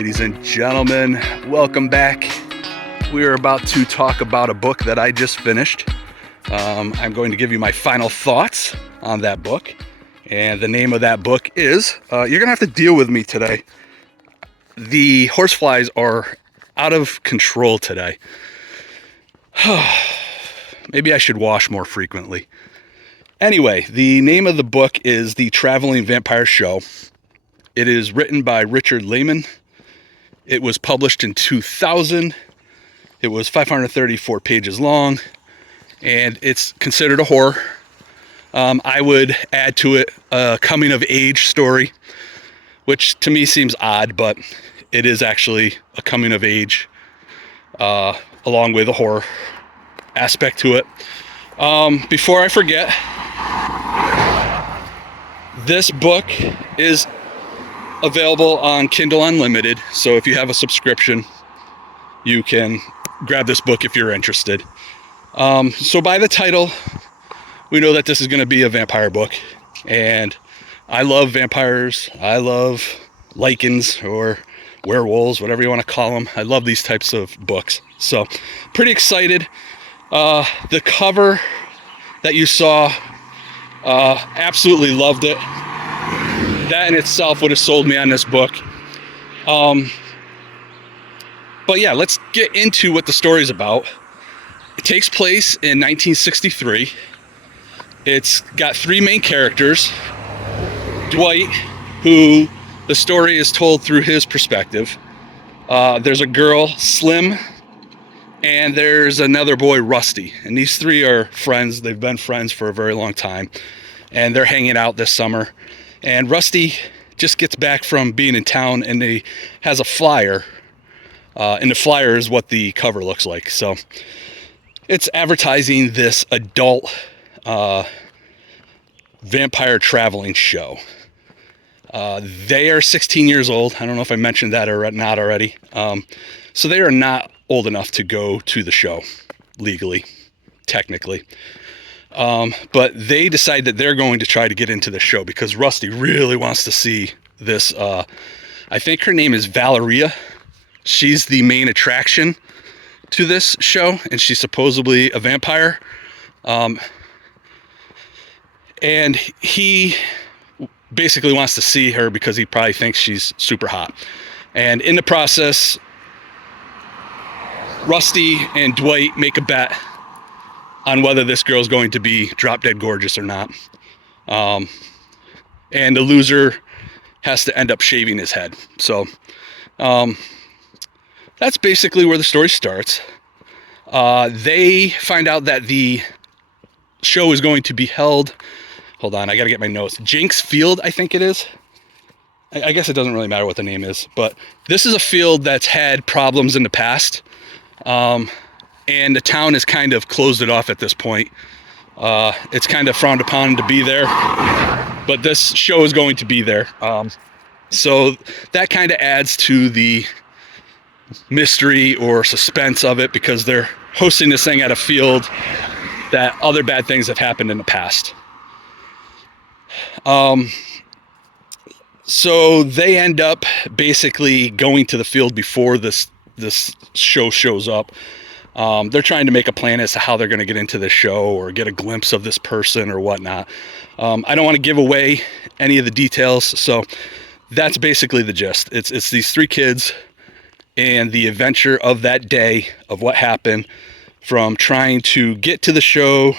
ladies and gentlemen. Welcome back. We are about to talk about a book that I just finished. I'm going to give you my final thoughts on that book. And the name of that book is, you're going to have to deal with me today. The horseflies are out of control today. Maybe I should wash more frequently. Anyway, the name of the book is The Traveling Vampire Show. It is written by Richard Laymon. It was published in 2000. It was 534 pages long, and it's considered a horror. I would add to it a coming-of-age story, which to me seems odd, but it is actually a coming-of-age along with a horror aspect to it. Before I forget, this book is available on Kindle Unlimited, so if you have a subscription, you can grab this book if you're interested. So by the title, we know that this is going to be a vampire book, and I love vampires. I love lycans or werewolves, whatever you want to call them. I love these types of books, so pretty excited. The cover that you saw, absolutely loved it. That in itself would have sold me on this book. But yeah, let's get into what the story is about. It takes place in 1963. It's got three main characters. Dwight, who the story is told through his perspective. There's a girl, Slim, and there's another boy, Rusty. And these three are friends. They've been friends for a very long time. And they're hanging out this summer. And Rusty just gets back from being in town, and he has a flyer. And the flyer is what the cover looks like. So it's advertising this adult vampire traveling show. They are 16 years old. I don't know if I mentioned that or not already. So they are not old enough to go to the show legally, technically. But they decide that they're going to try to get into the show because Rusty really wants to see this. I think her name is Valeria. She's the main attraction to this show, and she's supposedly a vampire. And he basically wants to see her because he probably thinks she's super hot. And in the process, Rusty and Dwight make a bet on whether this girl's going to be drop dead gorgeous or not. And the loser has to end up shaving his head. So that's basically where the story starts. They find out that the show is going to be held, hold on, I gotta get my notes, Jinx Field, I think it is. I guess it doesn't really matter what the name is, but this is a field that's had problems in the past. And the town has kind of closed it off at this point. It's kind of frowned upon to be there, but this show is going to be there. So that kind of adds to the mystery or suspense of it because they're hosting this thing at a field that other bad things have happened in the past. So they end up basically going to the field before this show shows up. They're trying to make a plan as to how they're going to get into this show or get a glimpse of this person or whatnot. I don't want to give away any of the details, so that's basically the gist. It's these three kids and the adventure of that day of what happened, from trying to get to the show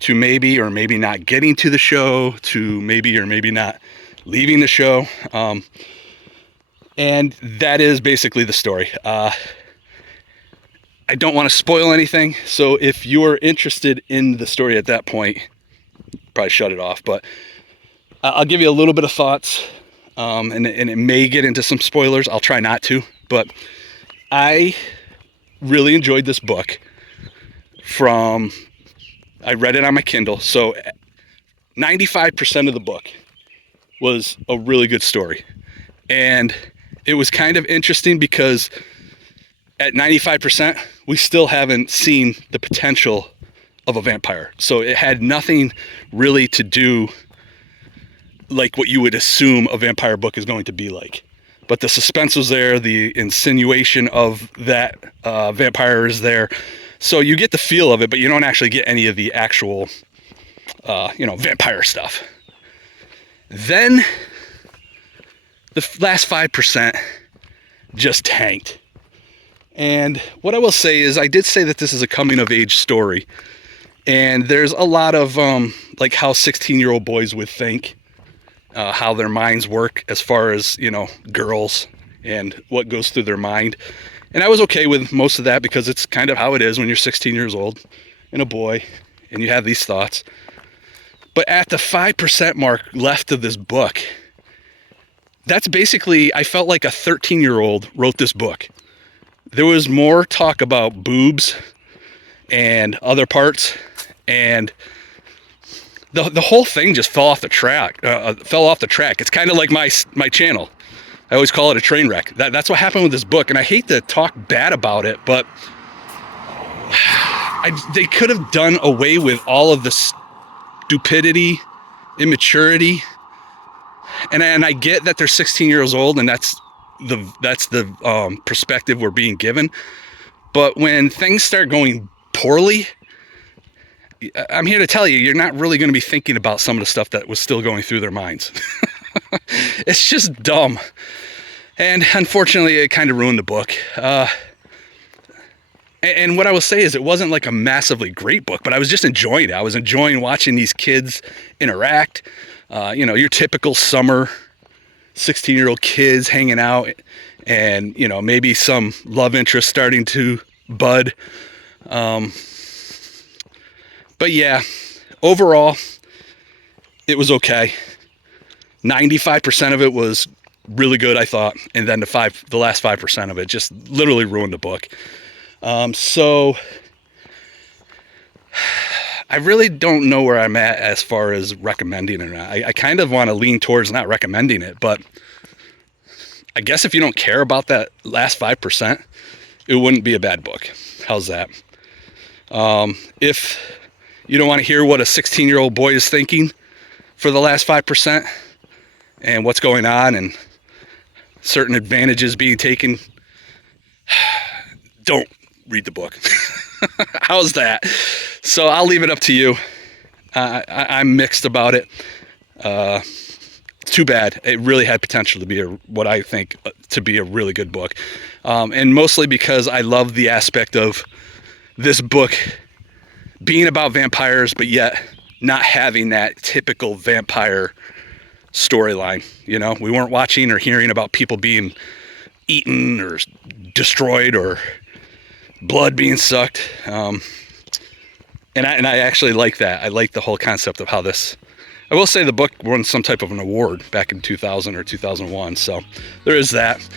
to maybe or maybe not getting to the show to maybe or maybe not leaving the show. And that is basically the story. I don't want to spoil anything, so if you're interested in the story at that point, probably shut it off. But I'll give you a little bit of thoughts, and it may get into some spoilers. I'll try not to, but I really enjoyed this book. I read it on my Kindle, so 95% of the book was a really good story. And it was kind of interesting because at 95%, we still haven't seen the potential of a vampire. So it had nothing really to do like what you would assume a vampire book is going to be like. but the suspense was there, the insinuation of that vampire is there. So you get the feel of it, but you don't actually get any of the actual, vampire stuff. Then the last 5% just tanked. And what I will say is, I did say that this is a coming of age story. And there's a lot of like how 16-year-old boys would think, how their minds work as far as, girls and what goes through their mind. And I was okay with most of that because it's kind of how it is when you're 16 years old and a boy and you have these thoughts. But at the 5% mark left of this book, that's basically, I felt like a 13-year-old wrote this book. There was more talk about boobs and other parts, and the whole thing just fell off the track. It's kind of like my channel. I always call it a train wreck. That's what happened with this book, and I hate to talk bad about it, but they could have done away with all of the stupidity, immaturity, and I get that they're 16 years old, and that's the perspective we're being given. But when things start going poorly, I'm here to tell you, you're not really going to be thinking about some of the stuff that was still going through their minds. It's just dumb. And unfortunately, it kind of ruined the book. And what I will say is, it wasn't like a massively great book, but I was just enjoying it. I was enjoying watching these kids interact. Your typical summer 16-year-old kids hanging out, and, maybe some love interest starting to bud. But yeah, overall, it was okay. 95% of it was really good, I thought, and then the last 5% of it just literally ruined the book. So I really don't know where I'm at as far as recommending it or not. I kind of want to lean towards not recommending it, but I guess if you don't care about that last 5%, it wouldn't be a bad book. How's that? If you don't want to hear what a 16-year-old boy is thinking for the last 5% and what's going on and certain advantages being taken, don't read the book. How's that? So I'll leave it up to you. I'm mixed about it. Too bad. It really had potential to be what I think to be a really good book. And mostly because I love the aspect of this book being about vampires, but yet not having that typical vampire storyline. We weren't watching or hearing about people being eaten or destroyed or blood being sucked. And I actually like that. I like the whole concept of how this, I will say the book won some type of an award back in 2000 or 2001. So there is that.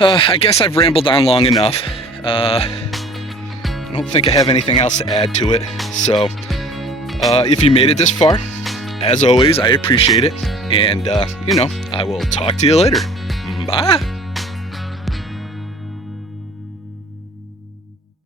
I guess I've rambled on long enough. I don't think I have anything else to add to it. So if you made it this far, as always, I appreciate it. And, I will talk to you later. Bye.